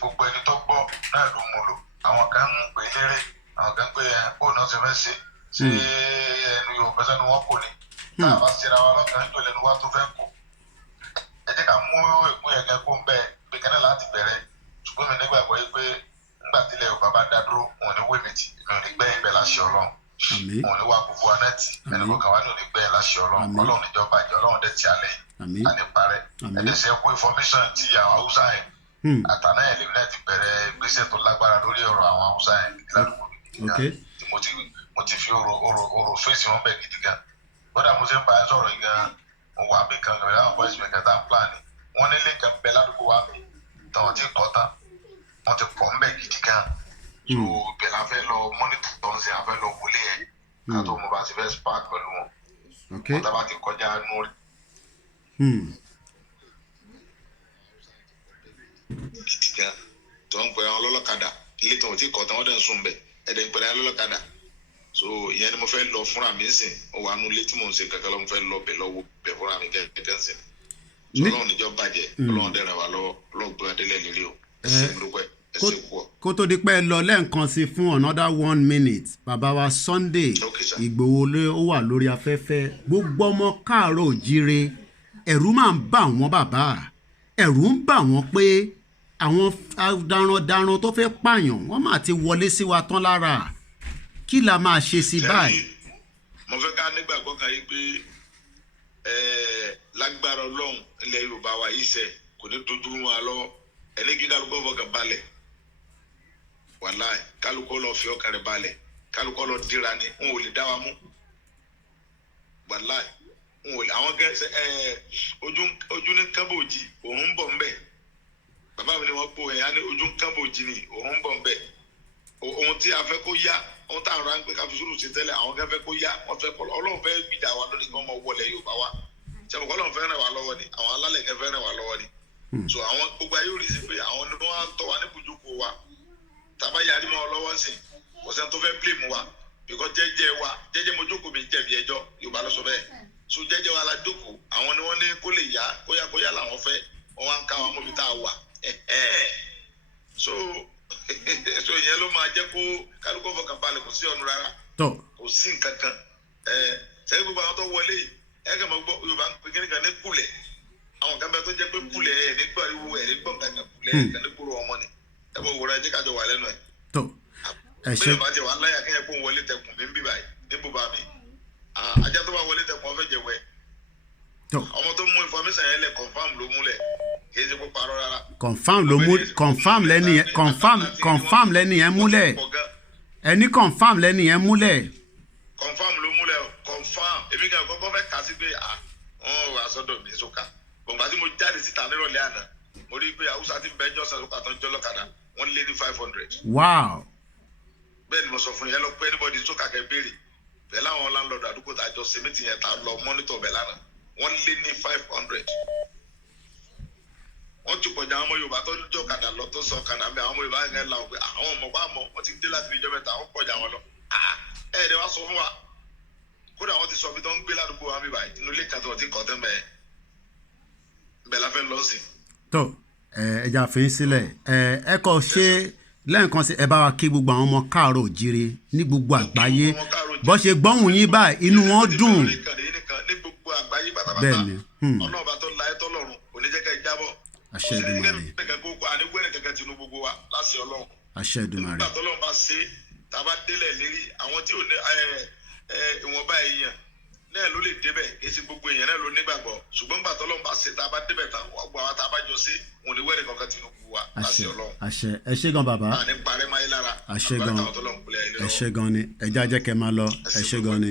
gbogbo ẹni tó gbọ́ náà ló mú lò àwọn kan ń pè lérè àwọn kan ń pè bó náà ṣe fẹ́ ṣe ẹnu Yorùbá sẹ́nu wọn kò ní tá a bá ṣera wa lọ́kàn ń jòlẹ́nu wa tó fẹ́ kù ẹ jẹ́ ká mú ègún yẹn kẹ́ kó ń bẹ́ẹ̀ pé kẹ́nẹ́ láti bẹ̀rẹ̀ ṣùgbọ́n mi nígbàgbọ́ yìí pé nígbà tí ilẹ̀ Yorùbá bá dá dúró wọn ò ní wé mi tì mi ò ní gbẹ́ ibẹ̀ láṣẹ Ọlọ́run wọn ò ní wá gbogbo anẹ́tì ẹnì kọ̀ọ̀kan wá ní ò ní gbẹ́ láṣẹ Ọlọ́run Ọlọ́run níjọba ìjọ Ọlọ́run dẹ̀ ti alẹ́ yìí àní parẹ́ ẹ̀dẹ̀sẹ̀ kó information ti àwọn Haúsá yẹn àtàná ẹ̀ lèmi náà ti bẹ̀rẹ̀ ìgbésẹ̀ tó lágbára lórí ọ̀rọ̀ àwọn Haúsá yẹn ládùúgbò gidi gan tí mo ti fi ọ̀rọ̀ fèsì wọn bẹ̀ gidi gan kódà mo ṣe ń bá ẹ sọ̀rọ̀ yìí gan mo wà mí kan lórí àwọn voice maker tá a plan ni wọ́n nílé kan bẹ ládùúgbò wa mi tàwọn tí kọ́ tán wọ́n ti pọ̀ ń bẹ̀ gidi gan so ibẹ̀ la fẹ́ lọ monitor tó ń ṣe a fẹ́ lọ wọlé yẹn ká tó mo bá ti fẹ́ spark pẹ̀lú wọn wọ́n tá bá ti kọjá nù rí. Gidi gan tó ń pè àwọn ọlọ́lọ́kadà ilé tó ń tí kọ́ tán wọ́n dẹ̀ ń sùn bẹ̀ ẹ̀dẹ̀ ń pè àwọn ọlọ́lọ́kadà so ìyẹn ni mo fẹ́ lọ fúnra mi sìn ó wà nù létí mò ń ṣe kankan lọ mo fẹ́ lọ bẹ̀ lọ́wọ́ bẹ̀ fúnra mi gẹ́gẹ́ sìn so Ọlọ́run níjọ́ bàjẹ́ Ọlọ́run dẹ̀ ràn wá lọ́wọ́ Ọlọ́run gbé adélẹ̀ lérí o ẹ̀sìn gbogbo ẹ̀sìn pọ̀. kó tó di pé ẹ lọ lẹ́ẹ̀kan sí fún another 1 minute bàbá wa Sunday Ìgbòho ó wà lórí afẹ́fẹ́ gbogbo ọmọ káàárọ̀ òjíire ẹ̀rù máa ń bà wọ́n bàbá ẹ̀rù ń bà wọ́n pé àwọn darandaran tó fẹ́ pààyàn wọ́n máa ti wọlé sí wa tán lára kí la máa ṣe sí báyìí. mo fẹ́ ká nígbàgbọ́ kan yìí pé lágbára Ọlọ́run ilẹ̀ Yorùbá wa yìí sẹ́ kò ní dojúrú wọn lọ́wọ́ ẹni kí kálukọ́ fọkàn balẹ̀ wàláì kálukọ́ lọ fi ọkàn rẹ̀ balẹ̀ kálukọ́ lọ dira ni n ò lè dá wa mú wàláì n ò lè àwọn gẹ́sẹ̀ ojú ní kábòjì òun ń bọ̀ ńbẹ̀ bàbá mi ni wọ́n pò ẹ̀yà ní ojú ní kábòjì ni òun ń bọ̀ ńbẹ̀ ohun tí a fẹ́ kó yá ohun tá à ń ra ń pé káfí sùúrù sí tẹ́lẹ̀ àwọn kan fẹ́ kó yá wọ́n fẹ́ kọ́ Ọlọ́run fẹ́ gbìjà wa lórí kí wọ́n mọ wọlé Yorùbá wa sẹ́wọ̀n Ọlọ́run fẹ́ ràn wá lọ́wọ́ ni àwọn alálẹ̀ kan fẹ́ ràn wá lọ́wọ́ ni so àwọn gbogbo ayé ò rí sí pé àwọn ni wọ́n á tọ́ wa ní bùjókòó wa tàbá yarí mọ́ ọ lọ́wọ́ sí kò sẹ́ni tó fẹ́ blame wa because jẹ́jẹ́ mo jókòó mi jẹ̀bi ẹjọ́ Yorùbá ló sọ bẹ́ẹ̀ so jẹ́jẹ́ wa la jókòó àwọn ni wọ́n ní kó lè yá kóyá làwọn fẹ́ wọ́n wá ń ká wa mọ́bi tá a wà so ìyẹn ló máa jẹ́ kó kálukọ́ fọkàn balẹ̀ kò sí ọ̀nù rárá kò sí nǹkan kan sẹ́yìn gbogbo àwọn tó wọlé yìí kàn máa gbọ́ Yorùbá ń pè kíni kan ní kúlẹ̀ àwọn kan bẹ tó jẹ́ pé kúlẹ̀ ẹ̀ nígbà ìwú ẹ̀ nígbà kankan kúlẹ̀ ẹ̀ kan ní kúrò ọmọ ni ẹ bọ̀ wòrán ẹjẹ́ kájọ wà lẹ́nu ẹ̀. bẹ́ẹ̀ bá jẹ wà láyà kẹ́yìn kó wọlé tẹkùn mi ń bí báyìí ní bùbá mi ajá tó bá wọlé tẹkùn ọfẹ́ jẹ wẹ́ ọmọ tó mú information yẹn lẹ̀ confam ló múlẹ̀ kì í ṣe kó parọ́ rárá. confam lẹ́ni yẹn múlẹ̀ ẹni confam lẹ́ni yẹn múlẹ̀. confam ló múlẹ̀ confam èmi kan kọ́kọ́ fẹ́ kà sí pé wọ́n wà sọ́dọ̀ mi sọ́ka gbọ̀ngbà tí mo jáde síta nírọ̀lẹ́ àná mo rí i pé Haúsá ti bẹ́ẹ̀ jọ́sẹ̀ lóka tó ń jọ́ lọ́kadà wọ́n lé ní 500. wow. bẹ́ẹ̀ ni mo sọ fún yẹn lọ pé anybody sọ́ka kẹ́ béèrè bẹ́ẹ̀ láwọn landlord àdúgbò tá a jọ sèmítì yẹn tá a lọ monitor bẹ́ẹ̀ lánàá wọ́n lé ní 500. wọ́n ti pọ̀jà àwọn ọmọ Yorùbá tó jọ kadà lọ tó sọ kadà bẹ́ẹ̀ àwọn ọmọ Yorùbá yẹn la pé àwọn ọmọ bá mọ̀ wọ́n ti dé láti fi jọ mẹ́ta wọ́n pọ̀jà wọn lọ. ẹ̀ẹ́dẹ̀ wá sọ fún wa kódà wọ́n ti sọ bí tó ń gbé ládùúgbò wa mi báyìí inú ilé kan tó ti kọ́ tẹ́ bẹ́ẹ̀ la fẹ́ lọ sí. tó ẹja fèé sílẹ̀ ẹ kọ́ ṣe lẹ́ẹ̀kan sí ẹ bá wa kí gbogbo àwọn ọmọ káàárọ̀ òjíire ní gbogbo àgbáyé bó ṣe gbọ́hùn yín báyìí inú wọn dùn. ní gbogbo àgbáyé pátápátá ọlọ́ọ̀bá tó la ẹ́ tọ́lọ́run kò ní jẹ́ ká ẹ jábọ̀. àṣẹ Èdùmàrè. àníwẹ̀rẹ̀ kankan tinú gbogbo wa láṣẹ Ọlọ́run. àṣẹ Èdùmàrè. nígbà tọ́lọ́run bá ṣe tàbá délẹ̀ lérí àwọn tí ò ní ìwọ̀nba èèyàn náà ló lè débẹ̀ kì í ṣe gbogbo èèyàn náà ló nígbàgbọ́ ṣùgbọ́n nígbà tọ́lọ́run bá ṣe tàbá débẹ̀ tán wọ́n gbọ́ àwọn tàbá jọ sí wọn ní wẹ̀rẹ̀ kankan tinú gbogbo wa láṣẹ Ọlọ́run. àṣẹ ẹ ṣé gan bàbá. àní parẹ́ máa yé lára. àṣẹ gan ẹ ṣé gan ni ẹ jẹ́ àjẹkẹ́ máa lọ ẹ ṣé gan ni.